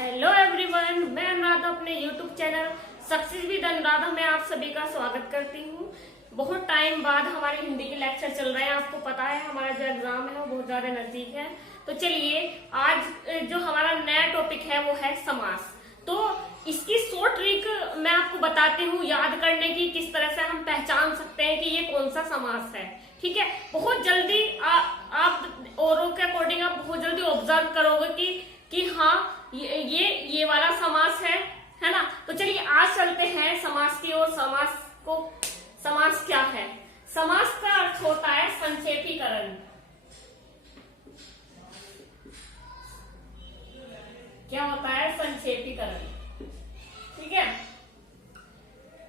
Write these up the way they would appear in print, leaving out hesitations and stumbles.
Hello everyone, मैं अनुराधा अपने YouTube channel success with Anuradha में आप सभी का स्वागत करती हूँ। बहुत टाइम बाद हमारे हिंदी के लेक्चर चल रहे हैं। आपको पता है हमारा जो एग्जाम है वो बहुत ज्यादा नजदीक है। तो चलिए आज जो हमारा नया टॉपिक है वो है समास। तो इसकी शॉर्ट ट्रिक मैं आपको बताती हूँ याद करने की, किस तरह से हम पहचान सकते हैं कि ये कौन सा समास है। ठीक है, बहुत जल्दी आप औरों के अकॉर्डिंग आप बहुत जल्दी ऑब्जर्व करोगे कि हाँ ये वाला समास है ना। तो चलिए आज चलते हैं समास की ओर। समास क्या है? समास का अर्थ होता है संक्षेपीकरण। क्या होता है? संक्षेपीकरण। ठीक है,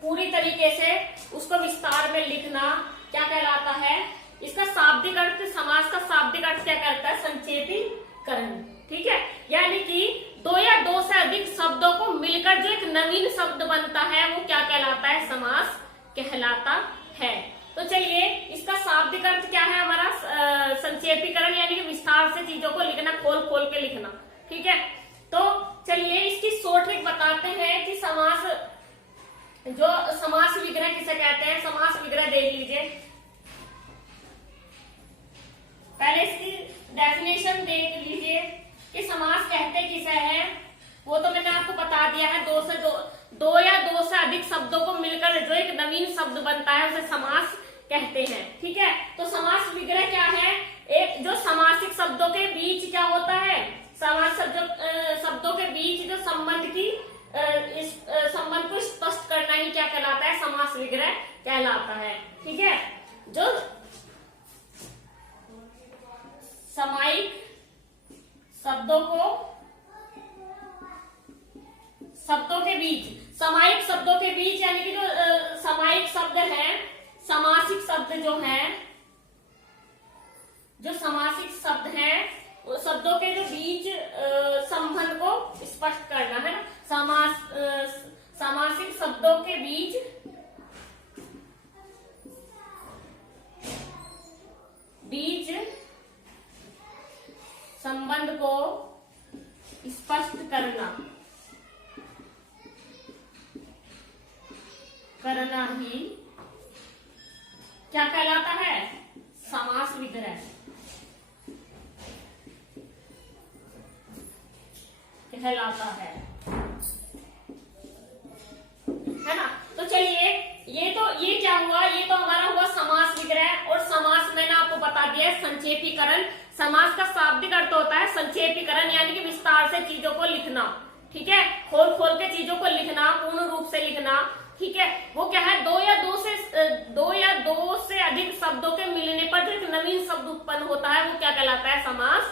पूरी तरीके से उसको विस्तार में लिखना क्या कहलाता है? इसका शाब्दिक अर्थ, समास का शाब्दिक अर्थ क्या कहता है? संक्षेपीकरण। ठीक है, यानी कि दो या दो से अधिक शब्दों को मिलकर जो एक नवीन शब्द बनता है वो क्या कहलाता है? समास कहलाता है। तो चलिए इसका शाब्दिक अर्थ क्या है हमारा? संक्षेपीकरण यानी कि विस्तार से चीजों को लिखना, खोल खोल के लिखना। ठीक है, तो चलिए इसकी शॉर्ट ट्रिक बताते हैं कि समास विग्रह किसे कहते हैं। समास विग्रह देख लीजिए, पहले इसकी डेफिनेशन देख लीजिए कि समास कहते किसे हैं। वो तो मैंने आपको बता दिया है, दो या दो से अधिक शब्दों को मिलकर जो एक नवीन शब्द बनता है उसे समास कहते हैं। ठीक है, तो समास विग्रह क्या है? एक जो समासिक शब्दों के बीच क्या होता है? समास शब्दों के बीच जो संबंध को स्पष्ट करना ही क्या कहलाता है? समास विग्रह कहलाता है। ठीक है, जो सामायिक शब्दों के बीच यानी कि जो सामायिक शब्द हैं, समासिक शब्द जो हैं, जो समासिक शब्द हैं, शब्दों के जो बीच संबंध को स्पष्ट करना है ना। समासिक शब्दों के बीच संबंध को स्पष्ट करना ही क्या कहलाता है? समास विग्रह कहलाता है ना। तो चलिए ये क्या हुआ? ये तो हमारा हुआ समास विग्रह। और समास मैंने आपको बता दिया है संक्षेपीकरण। समास का शाब्दिक अर्थ होता है संक्षेपीकरण यानी कि विस्तार से चीजों को लिखना। ठीक है, खोल खोल के चीजों को लिखना, पूर्ण रूप से लिखना। ठीक है, वो क्या है? दो या दो से अधिक शब्दों के मिलने पर जो एक नवीन शब्द उत्पन्न होता है वो क्या कहलाता है? समास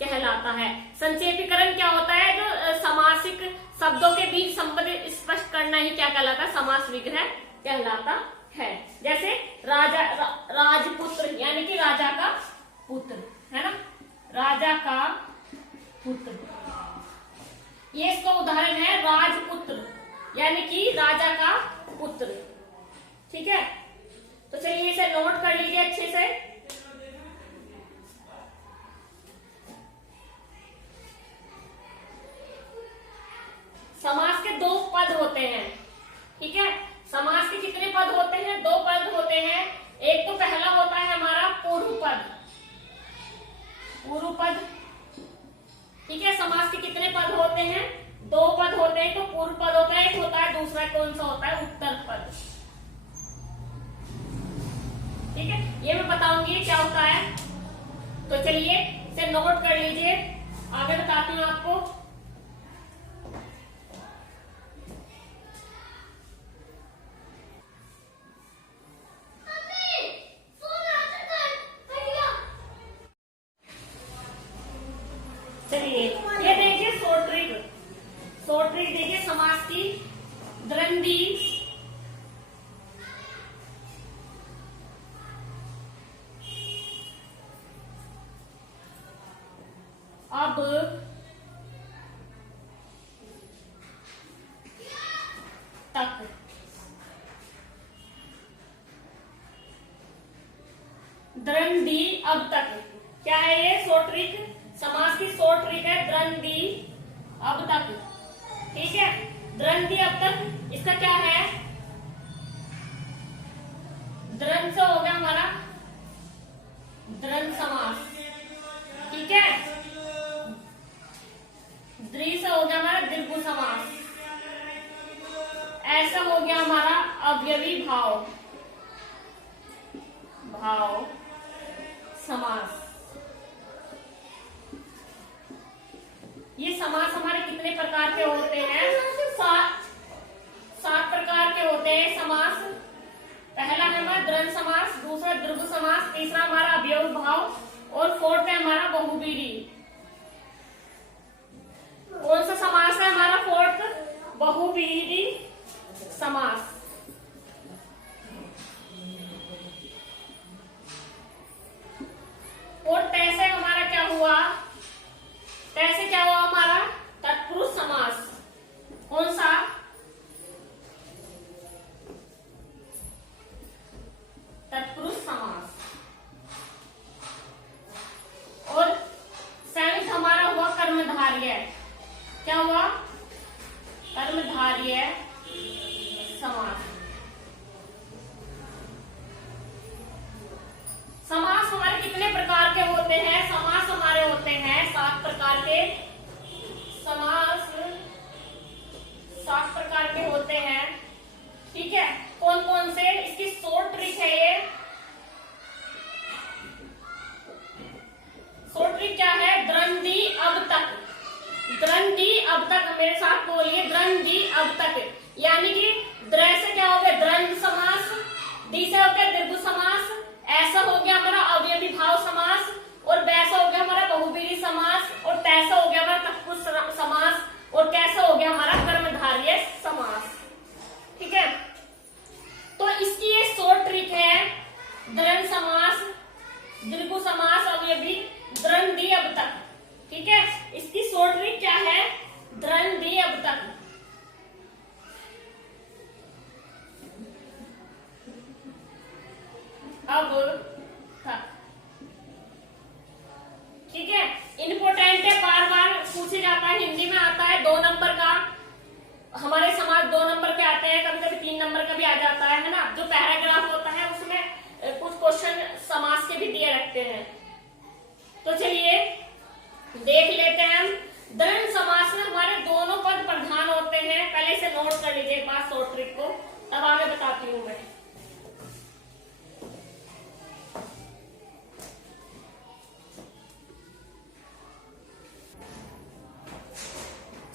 कहलाता है। संक्षेपीकरण क्या होता है? जो समासिक शब्दों के बीच संबंध स्पष्ट करना ही क्या कहलाता है? समास विग्रह कहलाता है। जैसे राजपुत्र यानी कि राजा का पुत्र, है ना, राजा का पुत्र। ये इसका उदाहरण है, राजपुत्र यानी कि राजा का पुत्र। ठीक है, तो चलिए इसे नोट कर लीजिए अच्छे से। समास के दो पद होते हैं। ठीक है, समास के कितने पद होते हैं? दो पद होते हैं। एक तो पहला होता है हमारा पूर्व पद। ठीक है, समास के कितने पद होते हैं? दो पद होते हैं। तो पूर्व पद होता है, एक होता है, दूसरा कौन सा होता है? उत्तर पद। ठीक है, ये मैं बताऊंगी क्या होता है। तो चलिए इसे नोट कर लीजिए, आगे बताती हूँ आपको। चलिए ये देखिए शॉर्ट ट्रिक देखिए समास की। द्वंद्वी अब तक। द्वंद्वी अब तक क्या है? ये शॉर्ट ट्रिक, समास की शॉर्ट ट्रिक है। द्वंद्वी अब तक, ठीक है। द्वंद्वी अब तक इसका क्या है, द्वंद्व से हो गया हमारा द्वंद्व समास, ठीक है। द्वि से हो गया हमारा दीर्घ समास, ऐसा हो गया हमारा अवयवी भाव भाव समास। ये समास हमारे कितने प्रकार के होते हैं, सात प्रकार के होते हैं समास। पहला है हमारा द्वंद्व समास, दूसरा दीर्घ समास, तीसरा हमारा अवयवी भाव और फोर्थ है हमारा बहुव्रीहि। कौन सा समास है हमारा फोर्थ, बहुव्रीहि समास। और तैसे हमारा क्या हुआ, तैसे क्या हुआ हमारा तत्पुरुष समास। कौन सा, तत्पुरुष समास। और संयुक्त हमारा हुआ कर्मधारय, क्या हुआ, कर्मधारय समास। समास हमारे कितने प्रकार के होते हैं, समास हमारे होते हैं 7 प्रकार के। समास 7 प्रकार के होते हैं, ठीक है। कौन कौन से, इसकी शॉर्ट ट्रिक है ये। शॉर्ट ट्रिक क्या है, द्वंद्वी अब तक, द्वंद्वी अब तक, मेरे साथ बोलिए, द्वंद्वी अब तक। यानी कि द्र से क्या हो गया द्वंद्व समास, दी से हो गया दीर्घ समास, ऐसा हो गया हमारा अवयवी भाव समास, और वैसा हो गया हमारा बहुव्रीहि समास, और तैसा हो गया हमारा तत्पुरुष समास, और कैसा हो गया हमारा कर्मधारय समास, ठीक है। तो इसकी ये शॉर्ट ट्रिक है, द्वंद्व समास, दीर्घ समास, अवयवी, द्वंद्वी अब तक, ठीक है। इसकी शॉर्ट ट्रिक क्या है, द्वंद्वी अब तक। अब तक, ठीक है। इंपोर्टेंट है, बार बार पूछे जाता है, हिंदी में आता है 2 नंबर का, हमारे समाज 2 नंबर के आते हैं, कभी कभी 3 नंबर का भी आ जाता है ना। जो पैराग्राफ होता है उसमें कुछ क्वेश्चन समास के भी दिए रखते हैं। तो चलिए देख लेते हैं हम। द्वंद्व समास में हमारे दोनों पद प्रधान होते हैं, पहले इसे नोट कर लीजिए एक बार शॉर्ट ट्रिक को, तब आगे बताती हूँ मैं।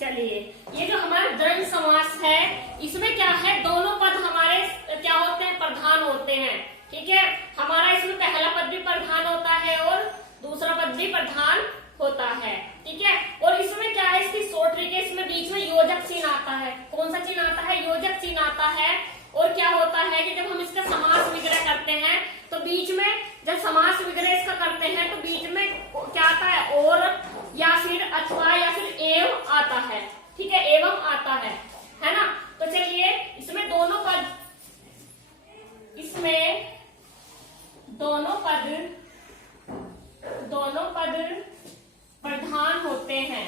चलिए, ये जो हमारा द्वंद्व समास है, इसमें क्या है, दोनों पद हमारे क्या होते हैं, प्रधान होते हैं, ठीक है। हमारा इसमें पहला पद भी प्रधान होता है और दूसरा पद भी प्रधान होता है, ठीक है। और इसमें क्या है, इसकी शॉर्ट ट्रिक है, इसमें बीच में योजक चिन्ह आता है। कौन सा चिन्ह आता है, योजक चिन्ह आता है। और क्या होता है कि जब हम इसका समास विग्रह करते हैं तो बीच में, जब समास विग्रह इसका करते हैं तो बीच में क्या आता है, और या फिर अथवा या फिर एवं आता है, ठीक है, एवं आता है ना। तो चलिए, इसमें दोनों पद प्रधान होते हैं।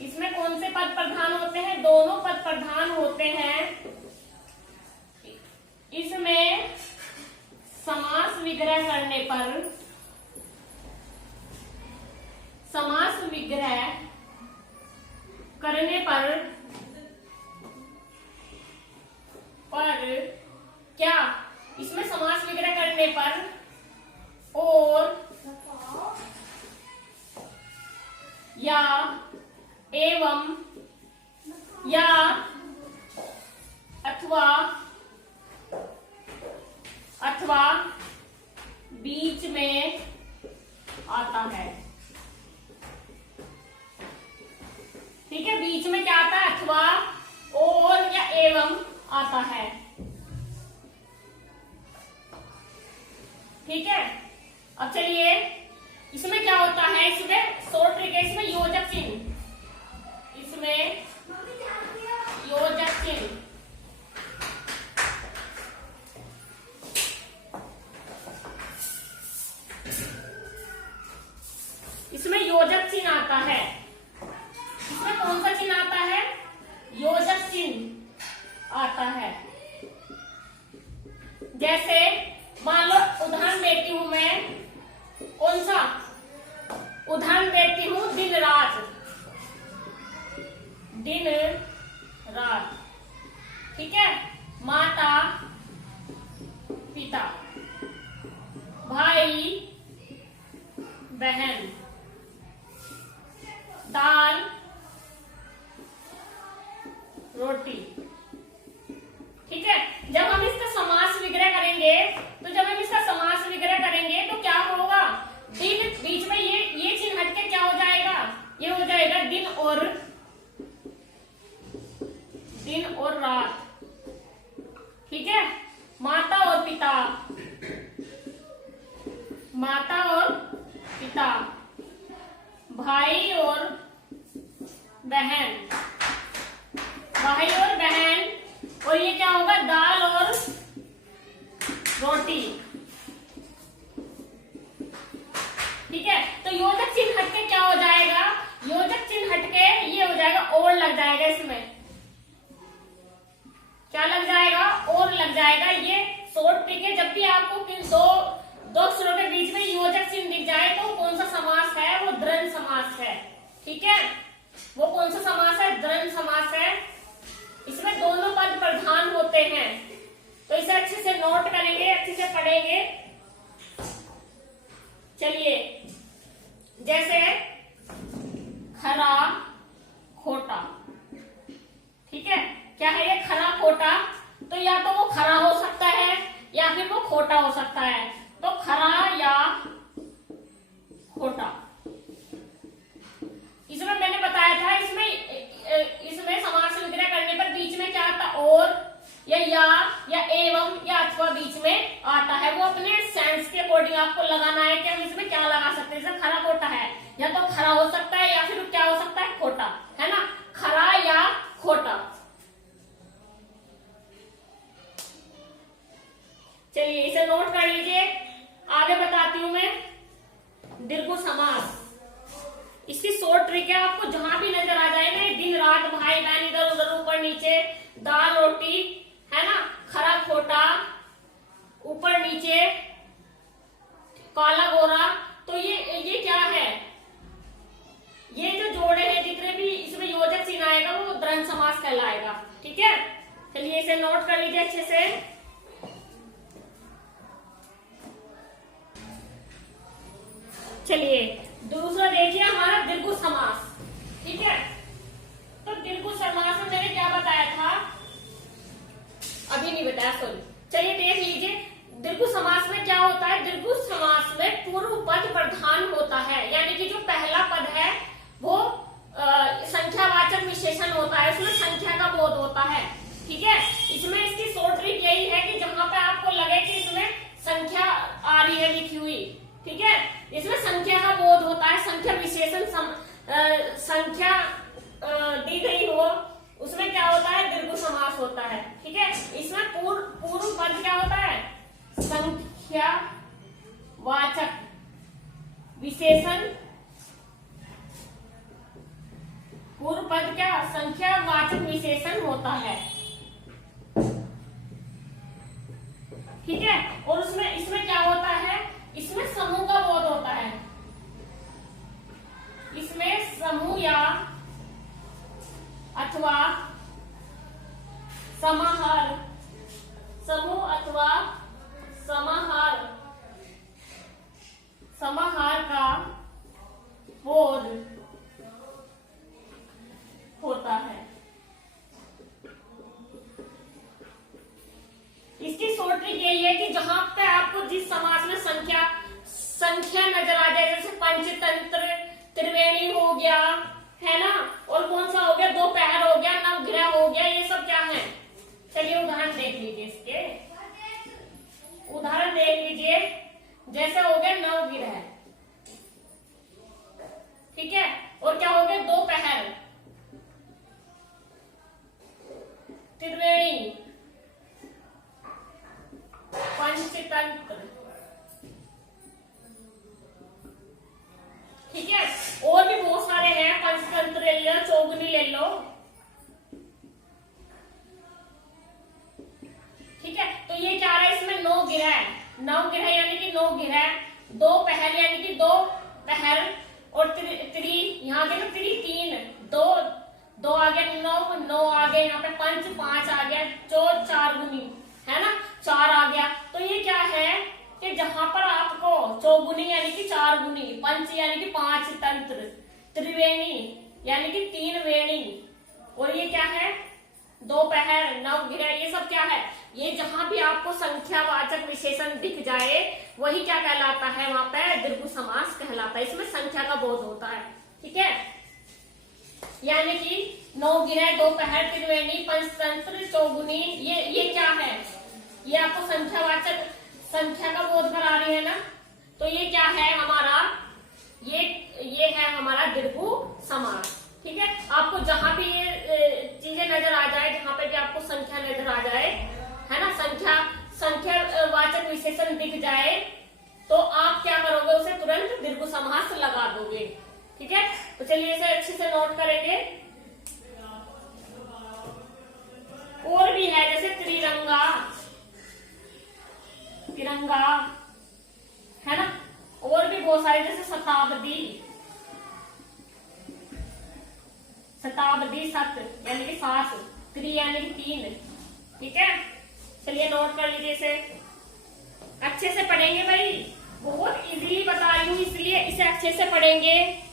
इसमें कौन से पद प्रधान होते हैं, दोनों पद प्रधान होते हैं। इसमें समास विग्रह करने पर, समास विग्रह करने पर क्या, इसमें समास विग्रह करने पर और या एवं या अथवा बीच में आता है, ठीक है। बीच में क्या आता है, अथवा, और या एवं आता है, ठीक है। अब चलिए, इसमें क्या होता है, इसमें शॉर्ट ट्रिक है, इसमें योजक चिन्ह, इसमें योजक चिन्ह, इसमें योजक चिन्ह आता है। इसमें कौन सा चिन्ह आता है? योजक चिन्ह आता है। जैसे मान लो उदाहरण देती हूं मैं, कौन सा उदाहरण देती हूं? दिन रात, दिन रात, ठीक है। माता पिता, भाई बहन, दाल रोटी, ठीक है। जब हम इसका समास विग्रह करेंगे, तो जब हम इसका समास विग्रह करेंगे तो क्या होगा? दिन बीच में ये चिन्ह हट के क्या हो जाएगा? ये हो जाएगा दिन और रात, ठीक है। माता और पिता, माता और पिता, भाई और बहन, भाई और बहन, और ये क्या होगा? दाल और रोटी, ठीक है। तो योजक चिन्ह हटके क्या हो जाएगा? योजक चिन्ह हटके ये हो जाएगा और लग जाएगा, इसमें क्या लग जाएगा? और लग जाएगा। ये शॉर्ट ट्रिक है, जब भी आपको दो अक्षरों के बीच में योजक चिन्ह दिख जाए तो कौन सा समास है? वो द्वंद्व समास है, ठीक है। वो कौन सा समास है? द्वंद्व समास है। इसमें दोनों पद प्रधान होते हैं, तो इसे अच्छे से नोट करेंगे, अच्छे से पढ़ेंगे। चलिए, जैसे खरा खोटा, ठीक है। क्या है ये? खरा खोटा। तो या तो वो खरा हो सकता है या फिर वो खोटा हो सकता है। तो खरा या खोटा, इसमें मैंने बताया था, इसमें समास विग्रह करने पर बीच में क्या आता? और या एवं या अथवा बीच में आता है। वो अपने सेंस के अकॉर्डिंग आपको लगाना है कि हम इसमें क्या लगा सकते हैं। जैसे खरा खोटा है, या तो खरा हो सकता है या फिर क्या हो सकता है? खोटा, है ना। खरा या खोटा। चलिए इसे नोट कर लीजिए। आगे बताती हूं मैं दीर्घ समास। इसकी शॉर्ट ट्रिक है, आपको जहां भी नजर आ जाए ना, दिन रात, भाई बहन, इधर उधर, ऊपर नीचे, दाल रोटी, है ना, खरा खोटा, ऊपर नीचे, काला गोरा, तो ये क्या है? ये जो जोड़े हैं जितने भी इसमें योजक चिन्ह आएगा वो द्वंद्व समास कहलाएगा, ठीक है। चलिए इसे नोट कर लीजिए अच्छे से। चलिए दूसरा देखिए हमारा दीर्घ समास, ठीक है। तो दीर्घ समास में मैंने क्या बताया था? अभी नहीं बताया, सॉरी। चलिए देख लीजिए, दीर्घ समास में क्या होता है? दीर्घ समास में पूर्व पद प्रधान होता है, यानी कि जो पहला पद है वो संख्यावाचक विशेषण होता है, उसमें संख्या का बोध होता है, ठीक है। इसमें इसकी शॉर्ट ट्रिक यही है कि जहां पे आपको लगे कि इसमें संख्या आ रही है लिखी हुई, ठीक है, इसमें संख्या का बोध होता है, संख्या विशेषण संख्या दी गई हो, उसमें क्या होता है? दीर्घ समास होता है, ठीक है। इसमें पूर्व पद क्या होता है? संख्या वाचक विशेषण। पूर्व पद क्या? संख्या वाचक विशेषण होता है, ठीक है। और इसमें क्या होता है? इसमें समूह का बोध होता है, इसमें समूह या अथवा समाहार, समूह अथवा समाहार का बोध होता है। इसकी शॉर्ट ट्रिक यही है कि जहां पे आपको जिस समास में संख्या नजर आ जाए, जैसे पंचतंत्र, त्रिवेणी हो गया, है ना, और कौन सा हो गया? दोपहर हो गया, नवग्रह हो गया, ये सब क्या है? चलिए उदाहरण देख लीजिए इसके। उदाहरण देख लीजिए, जैसे हो गया नवग्रह, ठीक है, और क्या हो गया? दोपहर, त्रिवेणी, पंचतंत्र, ठीक है। और भी बहुत सारे हैं, पंचतंत्र ले लो, चौगुनी ले लो। ठीक है, तो ये क्या रहा है, इसमें 9 गिरह, 9 गिरह यानी कि 9 गिरह, 2 पहर यानी कि 2 पहर, और त्री यहाँ के ना त्री 3, 2 आ गया, 9 आ गया, यहाँ पे 5 आ गया, 4 गुनी है ना, 4 आ गया। तो ये क्या है कि जहां पर आपको चौगुनी यानी कि 4 गुनी, पंच यानी कि 5 तंत्र, त्रिवेणी यानी कि 3 वेणी, और ये क्या है 2 पहर, 9 गिरह, ये सब क्या है, ये जहां भी आपको संख्यावाचक विशेषण दिख जाए वही क्या कहलाता है, वहां पे दीर्घ समास कहलाता है। इसमें संख्या का बोध होता है। ठीक है, यानी कि 9 गिरह, 2 पहर, त्रिवेणी, पंचतंत्र, चौगुनी, ये क्या है, ये आपको संख्यावाचक संख्या का बोध करा रही है ना। तो ये क्या है हमारा, ये है हमारा दीर्घ समास। ठीक है, आपको जहां भी ये चीजें नजर आ जाए, जहां पे भी आपको संख्या नजर आ जाए, है ना, संख्यावाचक विशेषण दिख जाए, तो आप क्या करोगे, उसे तुरंत दीर्घ समास लगा दोगे। ठीक है, तो चलिए इसे अच्छे से नोट करेंगे। और भी है जैसे त्रिरंगा, तिरंगा, है ना, और भी बहुत सारे जैसे शताब्दी, शताब्दी, सत यानी कि 7, त्रि यानी कि 3। ठीक है, चलिए नोट कर लीजिए, इसे अच्छे से पढ़ेंगे भाई, बहुत इजीली बता रही हूँ इसलिए इसे अच्छे से पढ़ेंगे।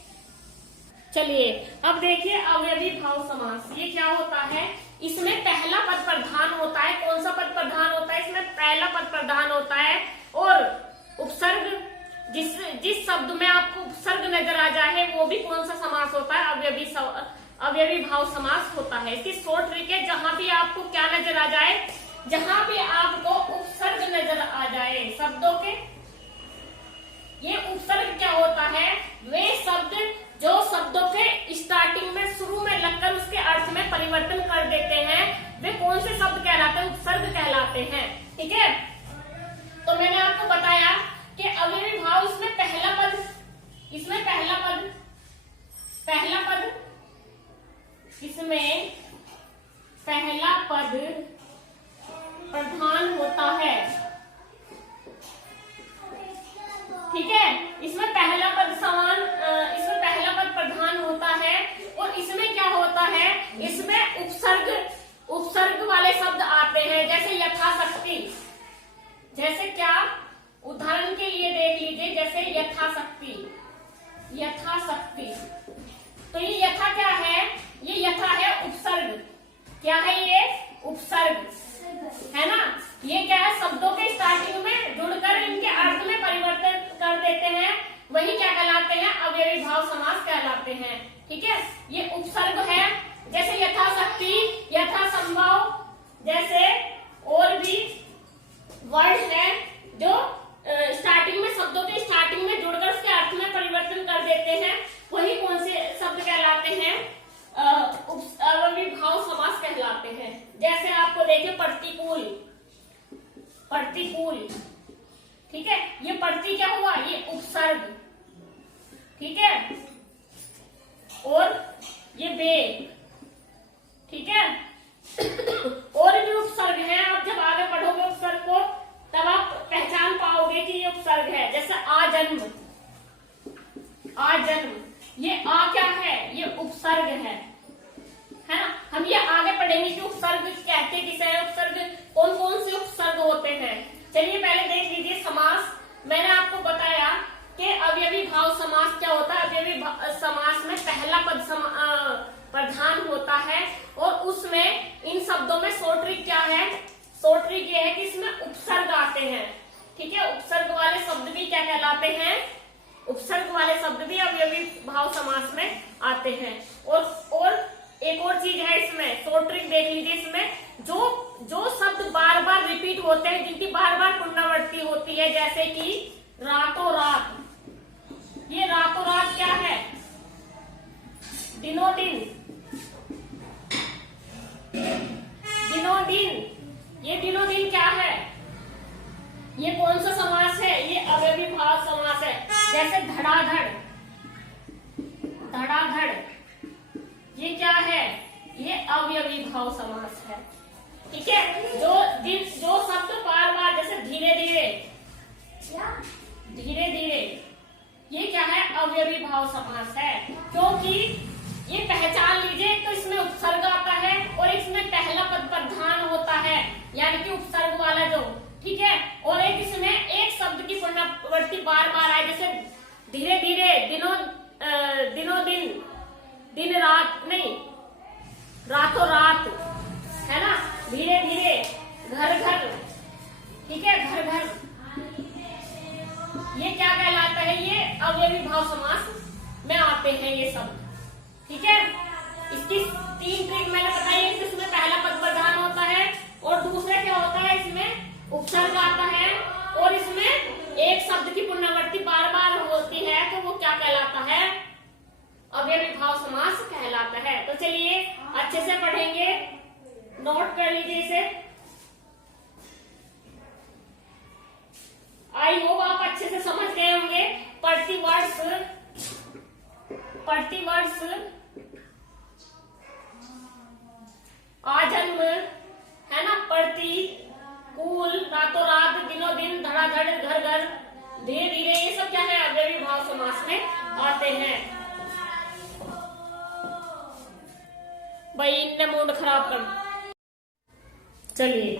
चलिए अब देखिए अवयवी भाव समास, ये क्या होता है, इसमें पहला पद प्रधान होता है। कौन सा पद प्रधान होता है, इसमें पहला पद प्रधान होता है, और उपसर्ग, जिस शब्द में आपको उपसर्ग नजर आ जाए वो भी कौन सा समास होता है, अवयवी भाव समास होता है। इसकी शॉर्ट ट्रिक है, जहां भी आपको क्या नजर आ जाए, जहां भी आपको उपसर्ग नजर आ जाए शब्दों के, ये उपसर्ग क्या होता है, वे शब्द जो शब्दों के स्टार्टिंग में, शुरू में लगकर उसके अर्थ में परिवर्तन कर देते हैं, वे कौन से शब्द कहलाते हैं, उपसर्ग कहलाते हैं। ठीक है, तो मैंने आपको बताया कि अवयवी भाव, इसमें पहला पद इसमें पहला पद प्रधान होता है। ठीक है, इसमें पहला पद प्रधान होता है, और इसमें क्या होता है, इसमें उपसर्ग वाले शब्द आते हैं, जैसे यथाशक्ति, जैसे क्या, उदाहरण के लिए देख लीजिए, जैसे यथाशक्ति, तो ये यथा क्या है, ये यथा है उपसर्ग, क्या है ये उपसर्ग, है ना, ये क्या है, शब्दों के स्टार्टिंग में जुड़कर इनके अर्थ में परिवर्तन कर देते हैं, वही क्या कहलाते हैं, अवयवी भाव समास कहलाते हैं। ठीक है, ये उपसर्ग है, जैसे यथाशक्ति, यथासंभव, जैसे और भी वर्ड है जो स्टार्टिंग में, शब्दों के स्टार्टिंग में जुड़कर उसके अर्थ में परिवर्तन कर देते हैं, वही कौन से शब्द कहलाते हैं, अवयवी भाव समास कहलाते हैं। जैसे आपको देखिए प्रतिकूल, ठीक है, ये प्रति क्या हुआ, ये उपसर्ग, ठीक है, और ये वेग, ठीक है, और भी उपसर्ग है, आप जब आगे पढ़ोगे उपसर्ग को तब आप पहचान पाओगे कि ये उपसर्ग है। जैसे आजन्म, ये आ क्या है, ये उपसर्ग है ना, हम ये आगे पढ़ेंगे कि उपसर्ग कहते किसे हैं, उपसर्ग कौन कौन से उपसर्ग होते हैं। चलिए पहले देख लीजिए समास। मैंने आपको बताया कि अवयवी भाव समास क्या होता है। अवयवी समास में पहला पद प्रधान होता है, और उसमें इन शब्दों में शॉर्ट ट्रिक क्या है, शॉर्ट ट्रिक ये है कि इसमें उपसर्ग आते हैं। ठीक है, उपसर्ग वाले शब्द भी क्या कहलाते हैं, उपसर्ग वाले शब्द भी अवयवी भाव समास में आते हैं। और एक और चीज है इसमें, शॉर्ट ट्रिक देख लीजिए, इसमें जो शब्द बार बार रिपीट होते हैं, जिनकी बार बार पुनरावृत्ति होती है, जैसे कि रातों रात, ये रातों रात क्या है, दिनों दिन, ये दिनों दिन क्या है, ये कौन सा समास है, ये अवयवी भाव समास है। जैसे धड़ाधड़, अव्ययीभाव समास है। ठीक है, जो शब्द बार बार, जैसे धीरे धीरे, धीरे धीरे, ये क्या है? अव्ययीभाव समास है। क्योंकि ये पहचान लीजिए, तो इसमें उपसर्ग आता है और इसमें पहला पद प्रधान होता है, यानी कि उपसर्ग वाला जो। ठीक है, और एक इसमें एक शब्द की पुनरावृत्ति बार बार आए, जैसे धीरे धीरे, दिनों दिन, दिन रात नहीं, रातों रात, है ना, धीरे धीरे, घर घर। ठीक है, घर घर, ये क्या कहलाता है? ये अव्ययीभाव समास में आते हैं ये शब्द। ठीक है, इसकी 3 ट्रिक मैंने बताई है। इसमें पहला पद प्रधान होता है और दूसरा क्या होता है? इसमें उपसर्ग आता है और इसमें एक शब्द की पुनरावृत्ति बार बार होती है, तो वो क्या कहलाता है? अव्ययीभाव समास कहलाता है। तो चलिए अच्छे से पढ़ेंगे, नोट कर लीजिए इसे। आई होप आप अच्छे से समझ गए होंगे। प्रतिवर्ष, प्रतिवर्ष, आजन्म, है ना, प्रतिकूल, रातों रात, दिनों दिन, धड़ाधड़, घर घर, धीरे धीरे, ये सब क्या है? अव्ययीभाव समास में आते हैं। भाई इनने मूड खराब कर। चलिए,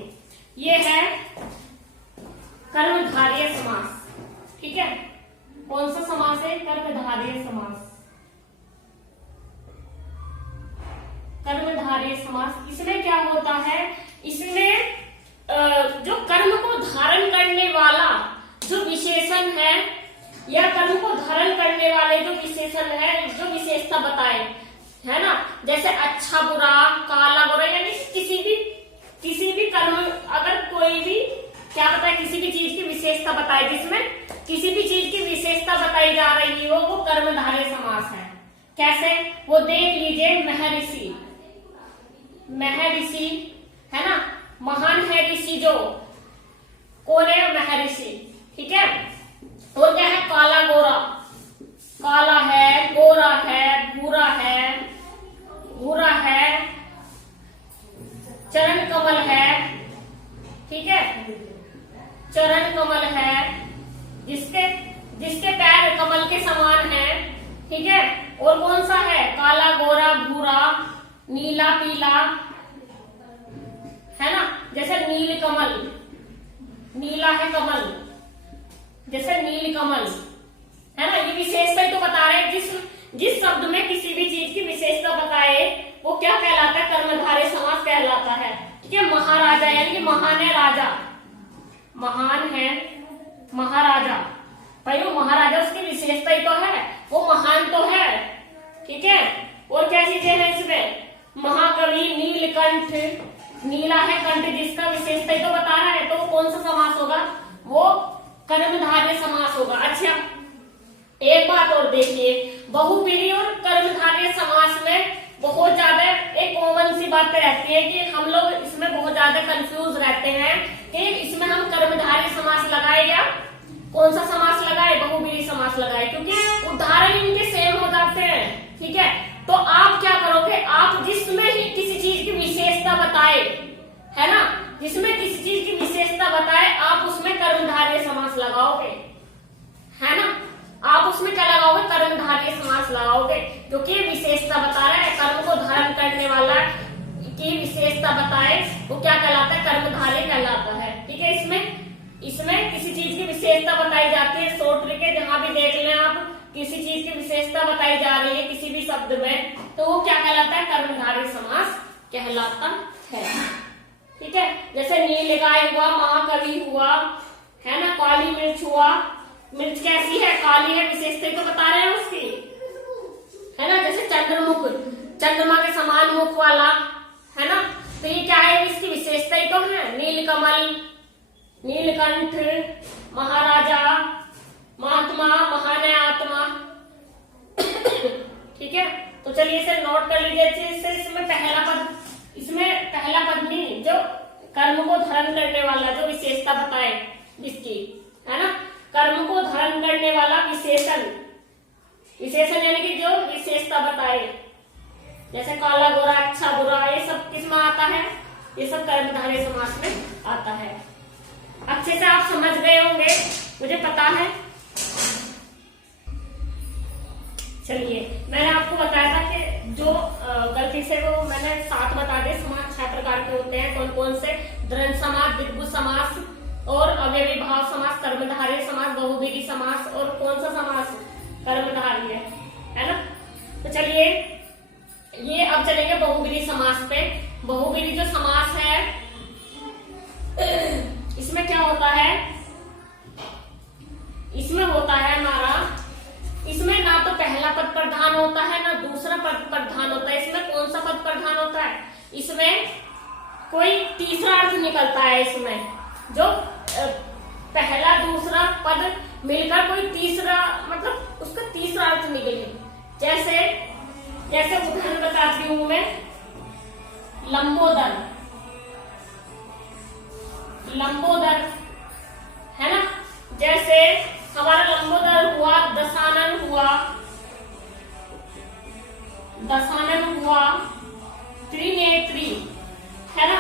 ये है कर्मधारय समास। ठीक है, कौन सा समास है? कर्मधारय समास। कर्मधारय समास, इसमें क्या होता है? इसमें जो कर्म को धारण करने वाला जो विशेषण है, या कर्म को धारण करने वाले जो विशेषण है, जो विशेषता बताए, है ना, जैसे अच्छा बुरा, काला बुरा, यानी किसी भी कर्म, अगर कोई भी क्या बताए, किसी भी चीज की विशेषता बताए, जिसमें किसी भी चीज की विशेषता बताई जा रही हो, वो कर्मधारय समास है। कैसे? वो देख लीजिए, महर्षि, महर्षि, है ना, महान है ऋषि जो, कौन है? महर्षि। ठीक है, और क्या है? काला गोरा, काला है, गोरा है, भूरा है, भूरा है, चरण कमल है। ठीक है, चरण कमल है, जिसके पैर कमल के समान है। ठीक है, और कौन सा है? काला, गोरा, भूरा, नीला, पीला, है ना, जैसे नील कमल, नीला है कमल, जैसे नील कमल, है ना। ये विशेषता ही तो बता रहे हैं। जिस शब्द में किसी भी चीज की विशेषता बताए, वो क्या कहलाता है? कर्मधारय समास कहलाता है। ठीक है, महाराजा, यानी कि महान है राजा, महान है महाराजा। भाई वो महाराजा, उसकी विशेषता ही तो है, वो महान तो है। ठीक है, और क्या चीजें हैं इसमें? महाकवि, नीलकंठ, नीला है कंठ, जिसका विशेषता ही तो बता रहा है, तो वो कौन सा समास होगा? वो कर्मधारय समास होगा। अच्छा, एक बात और देखिए, बहुब्रीहि और कर्मधारय समास में बहुत ज्यादा एक कॉमन सी बात रहती है कि हम लोग इसमें बहुत ज्यादा कंफ्यूज रहते हैं कि इसमें हम कर्मधारय समास लगाए या कौन सा समास लगाए? बहुब्रीहि समास लगाए, क्योंकि उदाहरण इनके सेम हो जाते हैं। ठीक है, तो आप क्या करोगे? आप जिसमें ही किसी चीज की विशेषता बताए, है ना, जिसमें किसी चीज की विशेषता बताए, आप उसमें कर्मधारय समास लगाओगे, है ना। आप उसमें क्या लगाओगे? कर्मधारय समास लगाओगे, क्योंकि विशेषता बता रहा है, कर्म को धारण करने वाला की विशेषता बताए, वो क्या कहलाता है? कर्मधारय कहलाता है। ठीक है, इसमें किसी चीज की विशेषता बताई जाती है। शॉर्ट ट्रिक है, जहां भी देख लें आप, किसी चीज की विशेषता बताई जा रही है किसी भी शब्द में, तो वो क्या कहलाता है? कर्मधारय समास कहलाता है। ठीक है, जैसे नील गाय हुआ, महाकवि हुआ, है ना, काली मिर्च हुआ। मिर्च कैसी है? काली है, विशेषता तो बता रहे हैं उसकी, है ना। जैसे चंद्रमुख, चंद्रमा के समान मुख वाला, है ना, तो ये क्या है? इसकी विशेषता ही तो है। नीलकमल, नीलकंठ, महाराजा, महात्मा, महान है आत्मा। ठीक है, तो चलिए इसे नोट कर लीजिए। इसमें पहला पद नहीं, जो कर्म को धारण करने वाला जो विशेषता बताए जिसकी, है ना, कर्म को धारण करने वाला विशेषण यानी कि जो विशेषता बताए, जैसे काला गोरा, अच्छा बुरा, ये सब किस में आता है? ये सब कर्मधारय समास में आता है। अच्छे से आप समझ गए होंगे, मुझे पता है। चलिए, मैंने आपको बताया था कि जो गलती से वो मैंने 7 बता दिए समास 6 प्रकार के होते हैं। कौन कौन से? द्वंद्व समास, द्विगु समास और अव्ययी भाव समास, कर्मधारय समास, बहुव्रीहि समास और कौन सा समास? कर्मधारय है ना। तो चलिए, ये अब चलेंगे बहुव्रीहि समास पे। बहुव्रीहि जो समास है, इसमें क्या होता है? इसमें होता है हमारा, इसमें ना तो पहला पद प्रधान होता है ना दूसरा पद प्रधान होता है। इसमें कौन सा पद प्रधान होता है? इसमें कोई तीसरा अर्थ निकलता है। इसमें जो पहला दूसरा पद मिलकर कोई तीसरा, मतलब उसका तीसरा अर्थ निकले। जैसे जैसे उदाहरण बताती हूं मैं, लंबोदर, लंबोदर है ना। जैसे हमारा लंबोदर हुआ, दशानन हुआ, दशानन हुआ, त्रिनेत्री है ना,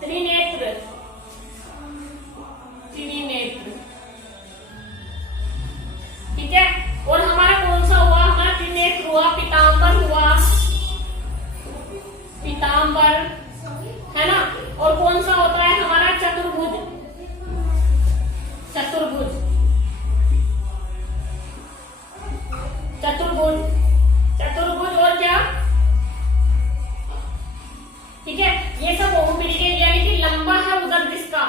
त्रिनेत्र, त्रिनेत्र, ठीक है। और हमारा कौन सा हुआ? हमारा त्रिनेत्र हुआ, पीताम्बर हुआ, पीताम्बर है ना। और कौन सा होता है हमारा? चतुर्भुज, चतुर्भुज, चतुर्भुज, चतुर्भुज और क्या? ठीक है, ये सब बहुव्रीहि के, यानी कि लंबा है उधर जिसका,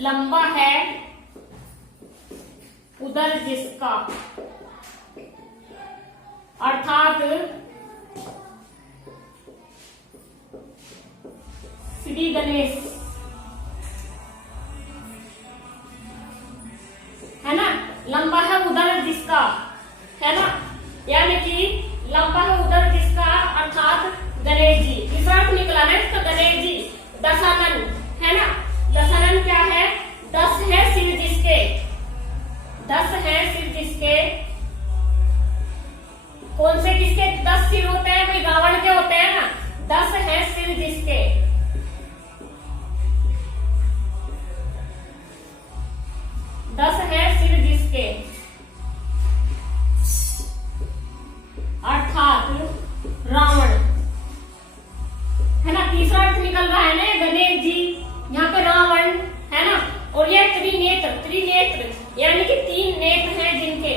लंबा है उधर जिसका, अर्थात श्री गणेश है ना। लंबा है उधर जिसका है ना, यानी कि लंबा है उधर जिसका अर्थात गणेश जी। तीसरा अर्थ निकला है इसका, गणेश जी। दशानन है ना, दशानन क्या है? 10 है सिर जिसके, 10 है सिर जिसके। कौन से किसके 10 सिर होते हैं? भाई रावण के होते हैं ना। 10 है सिर जिसके, 10 है सिर जिसके, अर्थात रावण है ना। तीसरा अर्थ निकल रहा है ना, गणेश जी, यहाँ पे रावण है ना। और ये त्रिनेत्र, त्रिनेत्र यानी कि 3 नेत्र हैं जिनके,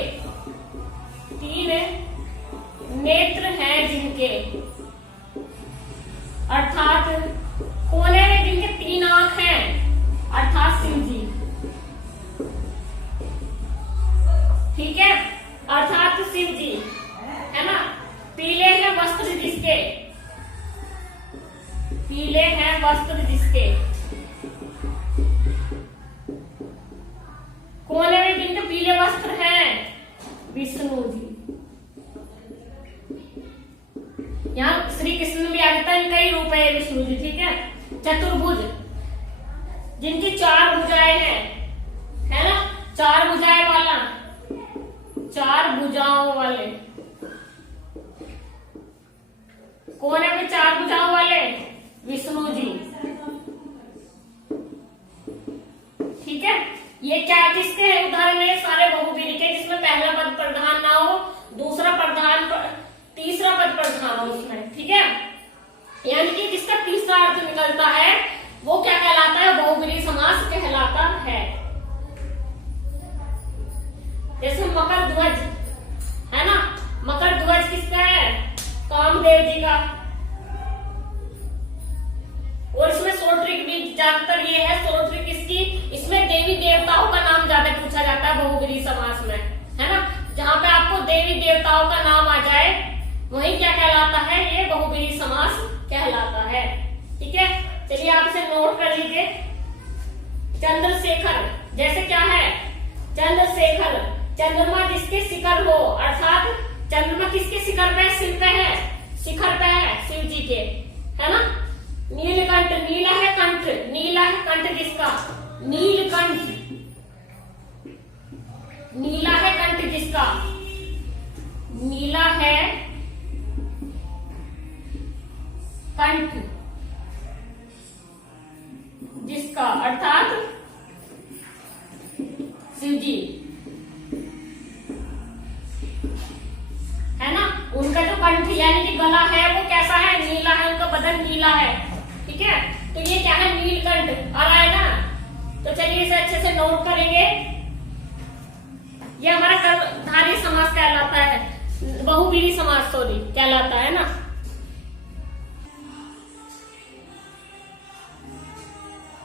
3 नेत्र हैं जिनके, अर्थात कोने में जिनके 3 आंख हैं, अर्थात शिव जी, ठीक है, अर्थात शिव जी है ना। पीले हैं वस्त्र जिसके, पीले हैं वस्त्र जिसके, कोने में जिनके पीले वस्त्र हैं, विष्णु जी। यहाँ श्री कृष्ण भी आगे तक कई रूप है विष्णु जी, ठीक है। चतुर्भुज जिनकी 4 भुजाएं हैं, है ना, 4 भुजाएं वाला, 4 भुजाओं वाले, कोने में 4 भुजाओं वाले विष्णु जी, ठीक है। ये क्या किसके उदाहरण है? सारे बहुव्रीहि के, जिसमें पहला पद प्रधान ना हो, दूसरा प्रधान, तीसरा पद प्रधान हो उसमें, ठीक है। यानी कि जिसका तीसरा अर्थ निकलता है वो क्या कहलाता है? बहुव्रीहि समास कहलाता है। जैसे मकर ध्वज है ना, मकर ध्वज किसका है? कामदेव जी का। और इसमें सोट्रिक भी ज्यादातर ये है, सोट्रिक इसकी, इसमें देवी देवताओं का नाम ज्यादा पूछा जाता है बहुव्रीहि समास में, है ना। जहां पे आपको देवी देवताओं का नाम आ जाए वही क्या कहलाता है? ये बहुव्रीहि समास कहलाता है, ठीक है। चलिए आप इसे नोट कर लीजिए। चंद्रशेखर, जैसे क्या है? चंद्रशेखर, चंद्रमा जिसके शिखर हो, अर्थात चंद्रमा किसके शिखर पे? शिव पे है, शिखर पे है शिव जी के, है ना। नीलकंठ, नीला है कंठ, नीला है कंठ जिसका, नीलकंठ, नीला है कंठ जिसका, नीला है कंठ, जिसका अर्थात शिव जी, है ना। उनका जो कंठ यानी कि गला है वो कैसा है, नीला है, उनका बदन नीला है, ठीक है। तो ये क्या है, नीलकंठ आ रहा है ना। तो चलिए इसे अच्छे से नोट करेंगे। ये हमारा कर्मधारय समास कहलाता है, बहुव्रीहि समास सॉरी कहलाता है ना।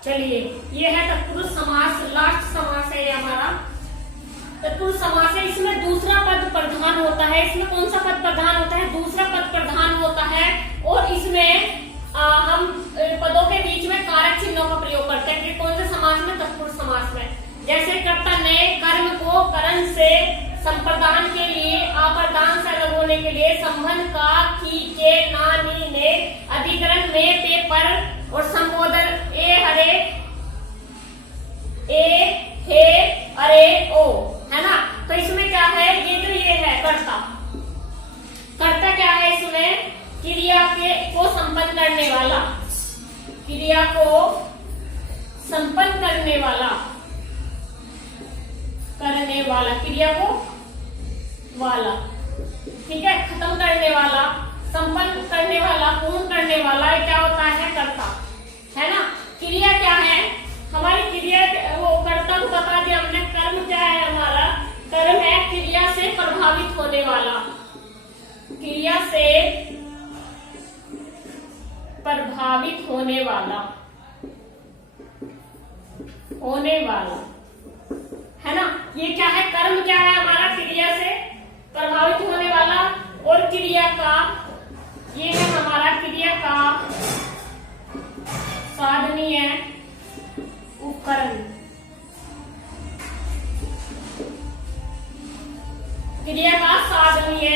चलिए ये है तत्पुरुष समास, लास्ट समास है ये हमारा तत्पुरुष समास है। इसमें दूसरा पद प्रधान होता है। इसमें कौन सा पद प्रधान होता है, दूसरा पद प्रधान होता है। और इसमें हम पदों के बीच में कारक चिन्हों का प्रयोग करते हैं। कि कौन से समास में, तत्पुरुष समास में। जैसे कर्ता ने कर्म को करण से संप्रदान के लिए, अप्रदान से अलग होने के लिए, संबंध का, की, के, ना, नी, ने, अधिकरण में, पे, पर और संबोधन ए, हरे, ए, हे, अरे, ओ, है ना। तो इसमें क्या है, ये जो ये है कर्ता, कर्ता क्या है इसमें, क्रिया के को संपन्न करने वाला, क्रिया को संपन्न करने वाला, क्रिया को वाला, ठीक है, खत्म करने वाला, संपन्न करने वाला, पूर्ण करने वाला, ये क्या होता है, कर्ता, है ना। क्रिया क्या है हमारी, क्रिया वो कर्ता को बता दिया हमने। कर्म क्या है हमारा, कर्म है क्रिया से प्रभावित होने वाला, क्रिया से प्रभावित होने वाला, है ना। ये क्या है, कर्म क्या है हमारा, क्रिया से प्रभावित होने वाला। और क्रिया का, ये है हमारा क्रिया का साधनीय उपकरण, क्रिया का साधनीय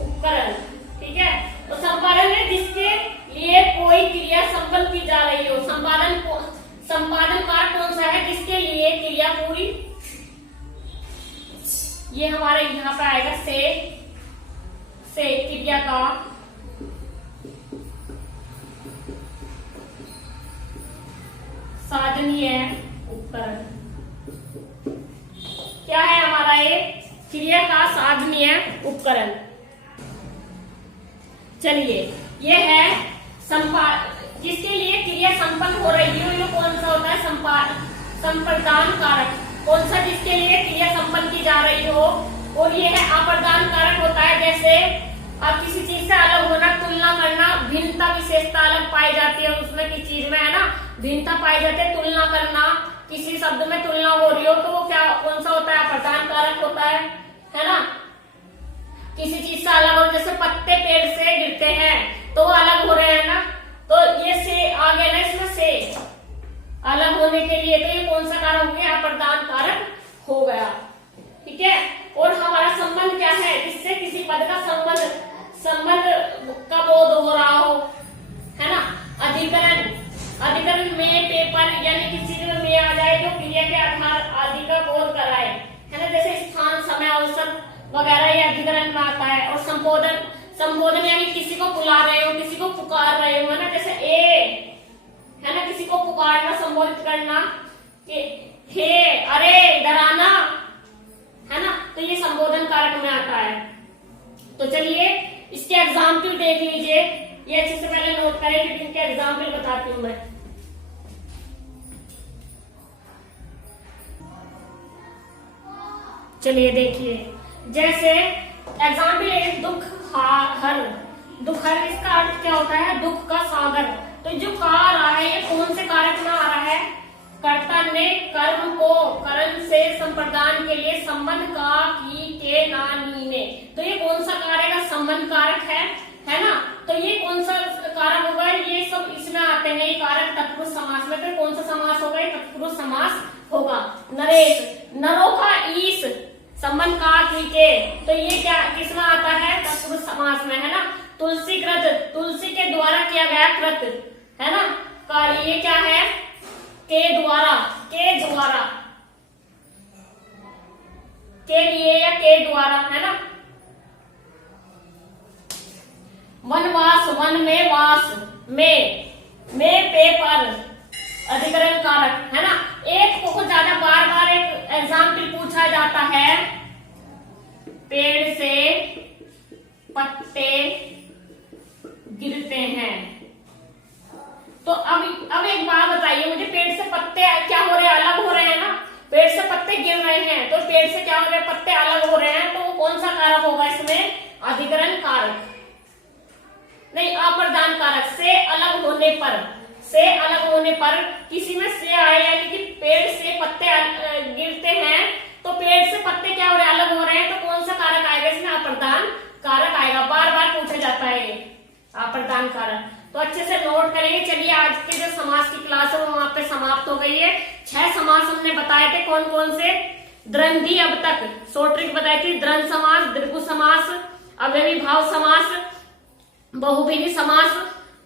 उपकरण, ठीक है। तो संपादन है जिसके लिए कोई क्रिया संपन्न की जा रही हो। संपादन कार्य कौन सा है, जिसके लिए क्रिया पूरी, ये हमारे यहाँ पे आएगा से क्रिया का साधनीय उपकरण। क्या है हमारा ये, क्रिया का साधनीय उपकरण। चलिए ये है जिसके लिए क्रिया संपन्न हो रही हो, ये कौन सा होता है, संप्रदान कारक। कौन सा, जिसके लिए क्रिया संपन्न की जा रही हो। और ये है अप्रदान कारक होता है, जैसे अब किसी चीज से अलग होना, तुलना करना, भिन्नता विशेषता अलग पाई जाती है उसमें, किसी चीज में, है ना, भिन्नता पाई जाती है। तुलना करना, किसी शब्द में तुलना हो रही हो तो वो क्या, कौन सा होता है, अप्रदान कारक होता है ना। किसी चीज से अलग हो, जैसे पत्ते पेड़ से गिरते हैं तो वो अलग हो रहे हैं ना। तो ये से आगे ना, इसमें से अलग होने के लिए, तो ये कौन सा कारक हो गया, अप्रदान कारक हो गया, ठीक है। और हमारा संबंध क्या है, जिससे किसी पद का संबंध का बोध हो रहा हो, है ना। अधिकरण में, पेपर यानी किसी चीज में आ जाए जो क्रिया के आधार आदि का बोध कराए, है ना। जैसे स्थान, समय, अवसर वगैरह ये अधिकरण में आता है। और संबोधन यानी किसी को बुला रहे हो, किसी को पुकार रहे हो, है ना। जैसे है ना, किसी को पुकारना, संबोधित करना, कि हे, अरे, डराना, है ना। तो ये संबोधन कारक में आता है। तो चलिए इसके एग्जाम्पल देख लीजिए, ये अच्छे से पहले नोट करें, फिर इनके एग्जाम्पल बताती हूँ मैं। चलिए देखिए, जैसे एग्जाम्पल है, दुख हर, इसका अर्थ क्या होता है, दुख का सागर। तो जो का आ रहा है ये कौन से कारक में आ रहा है, कर्ता ने कर्म को करण से संप्रदान के लिए संबंध का, की, के, ना, नी, ने। तो ये कौन सा कारक है, संबंध कारक है ना। तो ये कौन सा कारक होगा, ये सब इसमें आते हैं ये कारक तत्पुरुष समास में। तो कौन सा समास होगा, ये तत्पुरुष समास होगा। नरेश, नरो का ईश, संबंध का, की, के। तो ये क्या किसमें आता है, तत्पुरुष समास में, है ना। तुलसी कृत, तुलसी के द्वारा किया गया कृत, है ना, कार्य। ये क्या है, के द्वारा, के लिए या के द्वारा, है ना। वनवास, वन में वास, में पे पर, अधिकरण कारक, है ना। एक बहुत ज्यादा बार बार एक एग्जाम्पल पूछा जाता है, पेड़ से पत्ते गिरते हैं। तो अब एक बात बताइए मुझे, पेड़ से पत्ते क्या हो रहे हैं, अलग हो रहे हैं ना। पेड़ से पत्ते गिर रहे हैं, तो पेड़ से क्या हो रहे हैं, पत्ते अलग हो रहे हैं, तो वो कौन सा कारक होगा इसमें, अधिकरण कारक नहीं, अप्रदान कारक। से अलग होने पर, से अलग होने पर किसी में से आए, यानी कि पेड़ से पत्ते गिरते हैं, तो पेड़ से पत्ते क्या हो रहे हैं, अलग हो रहे हैं, तो कौन सा कारक आएगा इसमें, अप्रदान कारक आएगा। बार बार पूछा जाता है ये अप्रदान कारक, तो अच्छे से नोट करेंगे। चलिए आज के जो समास की क्लास है वो वहां पे समाप्त हो गई है। 6 समास हमने बताए थे, कौन कौन से, द्वंद्वी अब तक शॉर्ट ट्रिक बताई थी, द्वंद्व समास, दीर्घ समास, अव्ययी भाव समास, बहुव्रीहि समास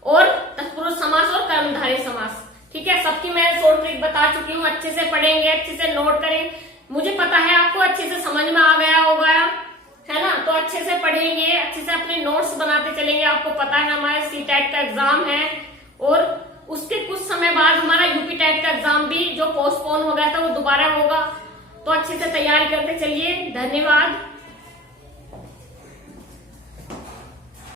और तत्पुरुष समास और कर्मधारय समास। ठीक है, सबकी मैं शॉर्ट ट्रिक बता चुकी हूँ। अच्छे से पढ़ेंगे, अच्छे से नोट करें। मुझे पता है आपको अच्छे से समझ में आ गया होगा, है ना। तो अच्छे से पढ़ेंगे, अच्छे से अपने नोट्स बनाते चलेंगे। आपको पता है हमारे सीटेट का एग्जाम है और उसके कुछ समय बाद हमारा यूपी टेट का एग्जाम भी जो पोस्टपोन हो गया था वो दोबारा होगा। तो अच्छे से तैयारी करते चलिए। धन्यवाद।